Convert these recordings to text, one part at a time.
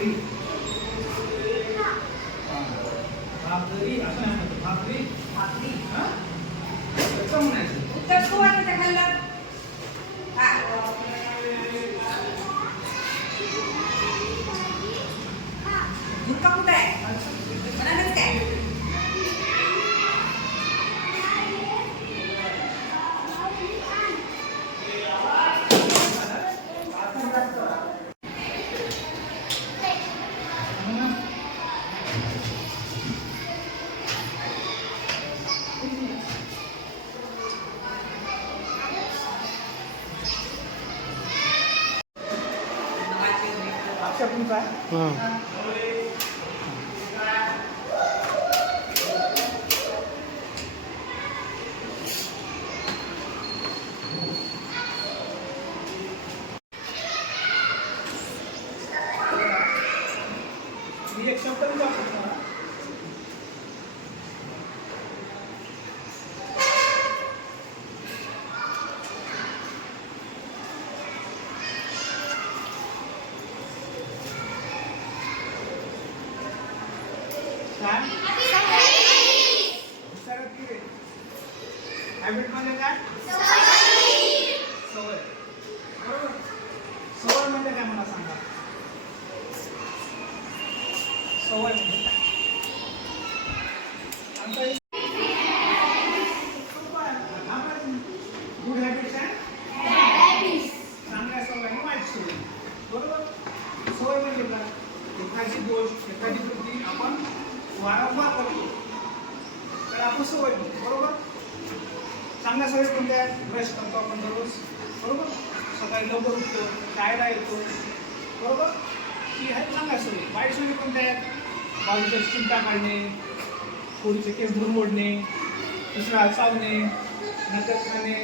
भाकरी हा. भाकरी असं नाही म्हणत भाकरी भाकरी. हा कसं म्हणायचं उत्तर तू आता त्या खाल्लं. कुठं आहे? तुमचा आहे काय विचारात हॅबिट म्हणजे काय? सवय. बरोबर? सवय म्हणजे काय मला सांगा? सवय म्हणजे काय आमचा एक- सोपं आहे. आपण गुड हॅबिट्स आहे चांगल्या सवय आणि वाईट सवय बरोबर सवय म्हणजे काय एखादी गोष्ट एखादी कृती आपण निर्माण करतो तर आपण सवय बरोबर? चांगल्या सवयी कोणत्या आहेत ब्रश करतो आपण दररोज? बरोबर? सकाळी लवकर उठतो शाळेला येतो बरोबर? ही आहेत चांगल्या सवयी. वाईट सवयी कोणत्या आहेत? बाजूच्या चिंता काढणे पोरीचे केस धरून ओढणे दुसरा चावणे नजर खाणे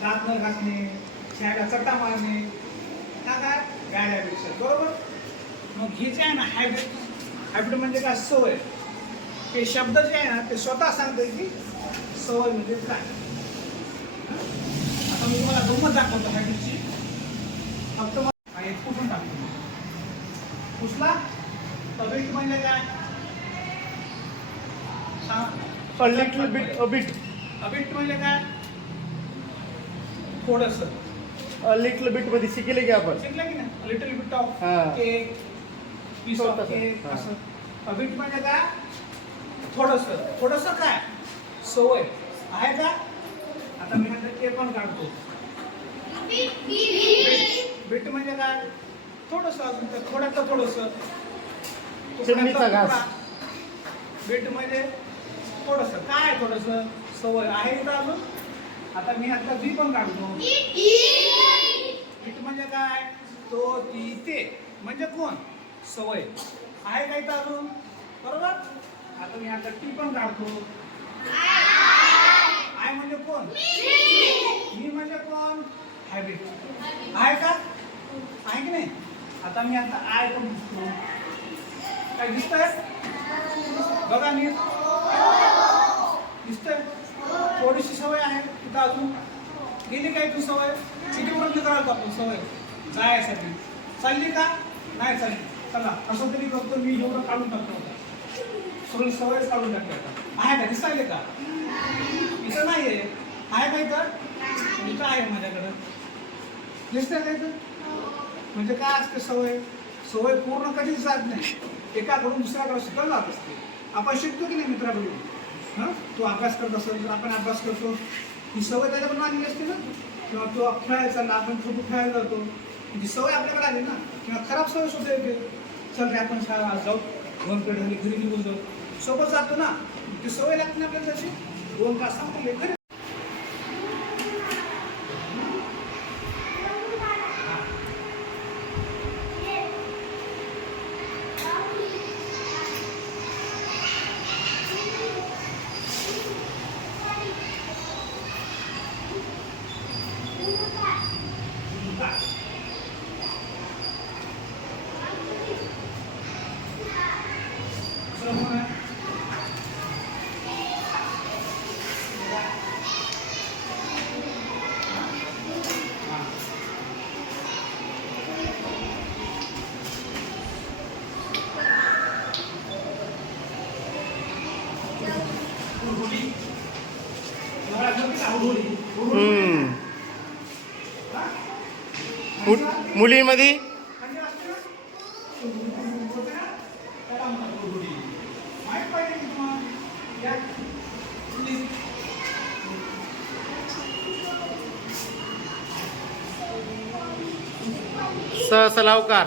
दात न घासणे शाळेला चट्टा मारणे ह्या काय? गाड्यापेक्षा बरोबर? मग हे जे आहे ना हॅबिट हॅबिट म्हणजे काय? सवय. ते शब्द जे आहे ना ते स्वतः सांगते की सवय म्हणजे काय? आता मी तुम्हाला गंमत दाखवतो हॅबिटची फक्त मला कुठून टाकतो? पुसला हॅबिट म्हणजे काय? सांग a bit, हॅबिट म्हणजे काय? थोडस. Little bit मध्ये शिकले की आपण. शिकलं की नाही? Little bit of. Cake piece of छोटंसं. केक. असं. हॅबिट म्हणजे काय? थोडस. थोडस काय? सवय. आहे का? आता मी आता ते पण काढतो. बीट म्हणजे काय? थोडस अजून तर थोड्यातलं थोडस. बीट म्हणजे थोडस. काय थोडस? सवय. आहे का अजून? आता मी आता बी पण काढतो. बीट म्हणजे काय? तो ती ते. म्हणजे कोण? सवय. आहे का इथं अजून? बरोबर? आता मी आता टी पण काढतो. आय म्हणजे कोण? मी. म्हणजे कोण? हॅबिट आहे का? आहे की नाही? आता मी आता आय पण दिसतो. काय दिसतंय? बघा नीट. दिसतंय? थोडीशी सवय आहे तिथं अजून. गेली काय तू सवय? कितीपर्यंत करायला आपण सवय? जायसाठी. चालली का? नाही चालली. चला असं तरी करतो मी एवढं काढून टाकतो. सोडून सगळी सवय काढून टाकली आता. आहे का? दिसायले का? इथं नाही आहे आहे का इथं? इथं आहे माझ्याकडं. दिसतंय का इथं? म्हणजे काय असते सवय? सवय पूर्ण कधीच जात नाही. एकाकडून दुसऱ्याकडे शिकवलं जात असते. आपण शिकतो की नाही मित्राकडून हां? तो अभ्यास करत असेल तर आपण अभ्यास करतो. ही सवय त्याच्याकडून आलेली असते ना? किंवा तो खेळायला चालला आपण फोटो खेळायला जातो. ही सवय आपल्याकडे आली ना किंवा खराब सवय सुद्धा येते. चल रे आपण शाळा आज जाऊ. दोन पिढी घरी निघून जाऊ. सोबत जातो ना. ती सवय लागते ना आपल्याला तशी. दोन तास संपले मुलीमध्ये. स सलावकार